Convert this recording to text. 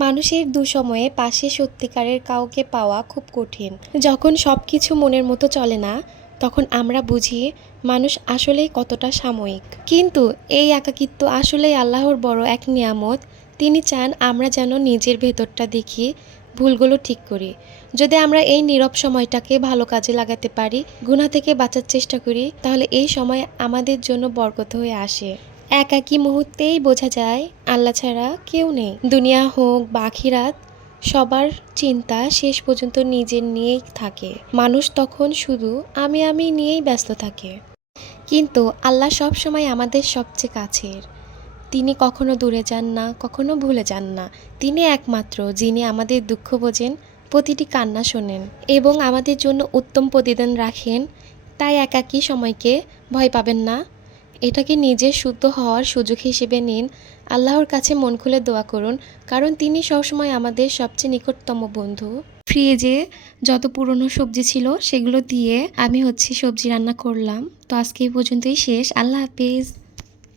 মানুষের দুঃসময়ে পাশে সত্যিকারের কাউকে পাওয়া খুব কঠিন। যখন সব কিছু মনের মতো চলে না, তখন আমরা বুঝি মানুষ আসলেই কতটা সাময়িক। কিন্তু এই একাকিত্ব আসলেই আল্লাহর বড় এক নিয়ামত। তিনি চান আমরা যেন নিজের ভেতরটা দেখি, ভুলগুলো ঠিক করি। যদি আমরা এই নীরব সময়টাকে ভালো কাজে লাগাতে পারি, গুনাহ থেকে বাঁচার চেষ্টা করি, তাহলে এই সময় আমাদের জন্য বরকত হয়ে আসে। একাকী মুহূর্তেই বোঝা যায় আল্লাহ ছাড়া কেউ নেই। দুনিয়া হোক বা আখিরাত, সবার চিন্তা শেষ পর্যন্ত নিজের নিয়েই থাকে। মানুষ তখন শুধু আমি আমি নিয়েই ব্যস্ত থাকে। কিন্তু আল্লাহ সব সময় আমাদের সবচেয়ে কাছের। তিনি কখনো দূরে যান না, কখনো ভুলে যান না। তিনি একমাত্র যিনি আমাদের দুঃখ বোঝেন, প্রতিটি কান্না শোনেন এবং আমাদের জন্য উত্তম প্রতিদান রাখেন। তাই একাকী সময়কে ভয় পাবেন না, এটাকে নিজের শুদ্ধ হওয়ার সুযোগ হিসেবে নিন। আল্লাহর কাছে মন খুলে দোয়া করুন, কারণ তিনি সবসময় আমাদের সবচেয়ে নিকটতম বন্ধু। ফ্রিজে যত পুরনো সবজি ছিল সেগুলো দিয়ে আমি সবজি রান্না করলাম। তো আজকে এই পর্যন্তই শেষ। আল্লাহ হাফিজ।